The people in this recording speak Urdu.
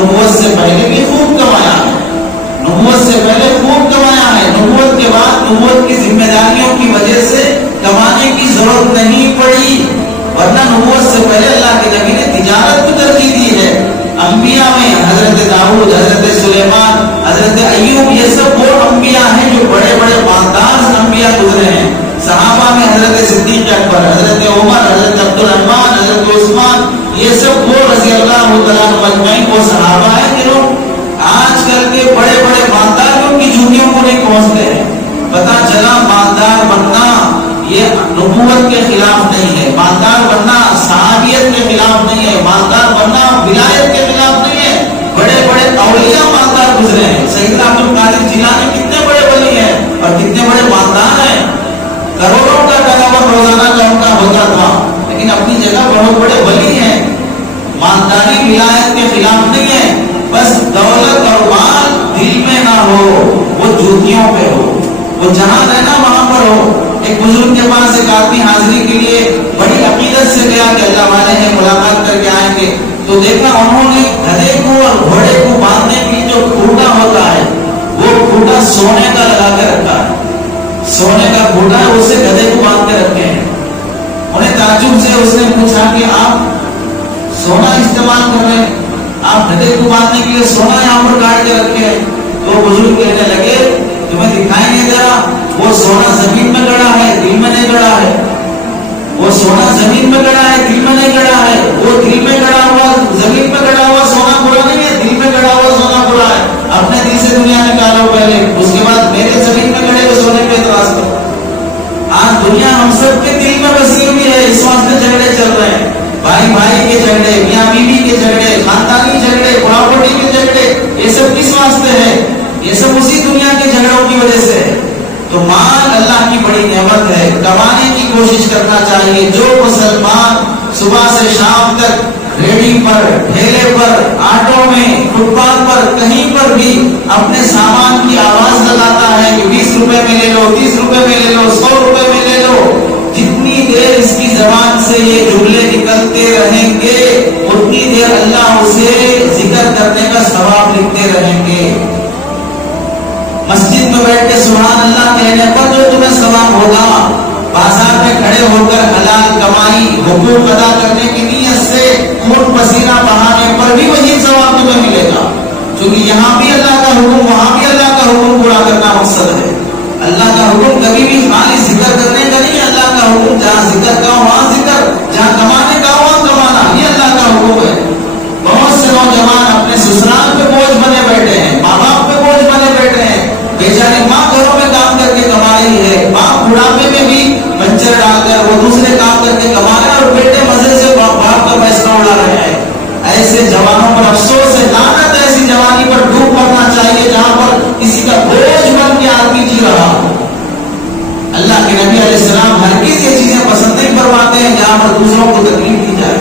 نبوت سے پہلے بھی خوب کمایا ہے، نبوت سے پہلے خوب کمایا ہے، نبوت کے بعد نبوت کی ذمہ داریوں کی وجہ سے کمانے کی ضرورت نہیں پڑی، ورنہ نبوت سے پہلے اللہ کے نبی نے تجارت کو ترجیح دی ہے۔ انبیاء میں حضرت داؤد، حضرت سلیمان، حضرت ایوب، یہ سب وہ انبیاء ہیں جو بڑے بڑے مالدار انبیاء گزرے ہیں۔ صحابہ میں حضرت صدیق اکبر، حضرت عمر، حضرت عبد الرحمن، حضرت عثمان، یہ سب وہ رضی اللہ تعالیٰ عنہ مجمعین وہ صحابہ ہیں جنہوں آج کل کے بڑے بڑے مالداروں کی جھوٹیوں کو نہیں پہنچتے ہیں۔ پتا چلا مالدار بننا یہ نبوت کے خلاف نہیں ہے، مالدار بننا صحابیت کے خلاف نہیں ہے، مالدار بننا ولایت کے خلاف نہیں ہے۔ بڑے بڑے اولیاء مالدار گزرے ہیں، سیدنا عبد القادر جیلانی کتنے بڑے ولی ہیں اور کتنے بڑے مالدار ہیں، کروڑوں کا ٹرنوور روزانہ کا ان کا ہوتا تھا، لیکن اپنی جگہ بہت بڑے ولی ہیں۔ مالداری ولایت کے خلاف نہیں ہے، بس دولت اور مال دل میں نہ ہو، وہ جوتیوں پہ ہو، وہ جہاں رہنا وہاں پر ہو۔ ایک بزرگ کے پاس ایک آدمی حاضری کے لیے بڑی عقیدت سے گیا کہ اللہ والے ہیں ملاقات کر کے آئیں گے، تو دیکھا انہوں نے گدھے کو اور گھوڑے کو باندھنے کی جو کھوٹا ہوتا ہے وہ کھوٹا سونے کا لگا کے رکھا ہے، سونے کا کھوٹا ہے، اسے گدھے کو باندھ کے رکھے ہیں۔ انہیں تعجب سے اس نے پوچھا کہ آپ سونا استعمال کر رہے ہیں، آپ گدھے کو باندھنے کے لیے سونا یہاں پر کاٹ کے رکھے ہیں؟ تو بزرگ کہنے لگے تمہیں دکھائی نہیں دے رہا، وہ سونا زمین میں گڑا ہے، دل میں نہیں گڑا ہے، وہ سونا زمین میں گڑا ہے، دل میں نہیں گڑا ہے، وہ دل میں گڑا ہوا زمین میں گڑا ہوا سونا برا نہیں ہے، دل میں گڑا ہوا سونا برا ہے۔ اپنے دل سے دنیا نکالو پہلے، اس کے بعد میرے زمین میں گڑے ہوئے سونے پہ اعتراض کرو۔ آج دنیا ہم سب کے دل میں بسی ہوئی ہے، اس واسطے جھگڑے چل رہے ہیں، بھائی بھائی کے جھگڑے، میاں بیوی کے جھگڑے، خاندانی جھگڑے، پراپرٹی کے جھگڑے، یہ سب کس واسطے ہے؟ یہ سب اسی دنیا کے جھگڑوں کی وجہ سے ہے۔ تو مال اللہ کی بڑی نعمت ہے، کمانے کی کوشش کرنا چاہیے۔ جو مسلمان صبح سے شام تک ریڑھی پر، ٹھیلے پر، آٹو میں، فٹ پاتھ پر، کہیں پر بھی اپنے سامان کی آواز لگاتا ہے کہ 20 روپے میں لے لو، 30 روپے میں لے لو، 100 روپے میں لے لو، جتنی دیر اس کی زبان سے یہ جملے نکلتے رہیں گے اتنی دیر اللہ اسے ذکر کرنے کا ثواب لکھتے رہیں گے۔ مسجد میں بیٹھ کے سبحان اللہ کہنے پر جو تمہیں ثواب ہوگا، بازار میں کھڑے ہو کر حلال کمائی، حقوق ادا کرنے کی نیت سے خون پسینہ بہانے پر بھی وہی ثواب تمہیں ملے گا، کیونکہ یہاں بھی اللہ کا حکم، وہاں بھی اللہ کا حکم پورا کرنا مقصد ہے۔ اللہ کا حکم کبھی بھی خالی ذکر کرنے کا نہیں، اللہ کا حکم جہاں ذکر کا وہاں ذکر، جہاں کمانے کا وہاں کمانا، یہ اللہ کا حکم ہے۔ بہت سے نوجوان اپنے سسرال پہ بوجھ بنے بیٹھے ہیں، ماں باپ پہ بوجھ بنے بیٹھے ہیں، بیچاری ماں گھروں میں کام کر کے کما رہی ہے، باپ بڑھاپے میں بھی پنچر ڈال کر وہ دوسرے کام کر کے کما رہے ہیں اور بیٹے مزے سے باپ کا پیسہ اڑا رہے ہیں۔ ایسے جوانوں پر افسوس ہے، لعنت ایسی جوانی پر ڈوب مرنا چاہیے جہاں پر کسی کا بوجھ بن کے آدمی جی رہا ہو۔ اللہ کے نبی علیہ السلام ہرگز یہ چیزیں پسند نہیں فرماتے ہیں جہاں پر دوسروں کو تکلیف دی جائے۔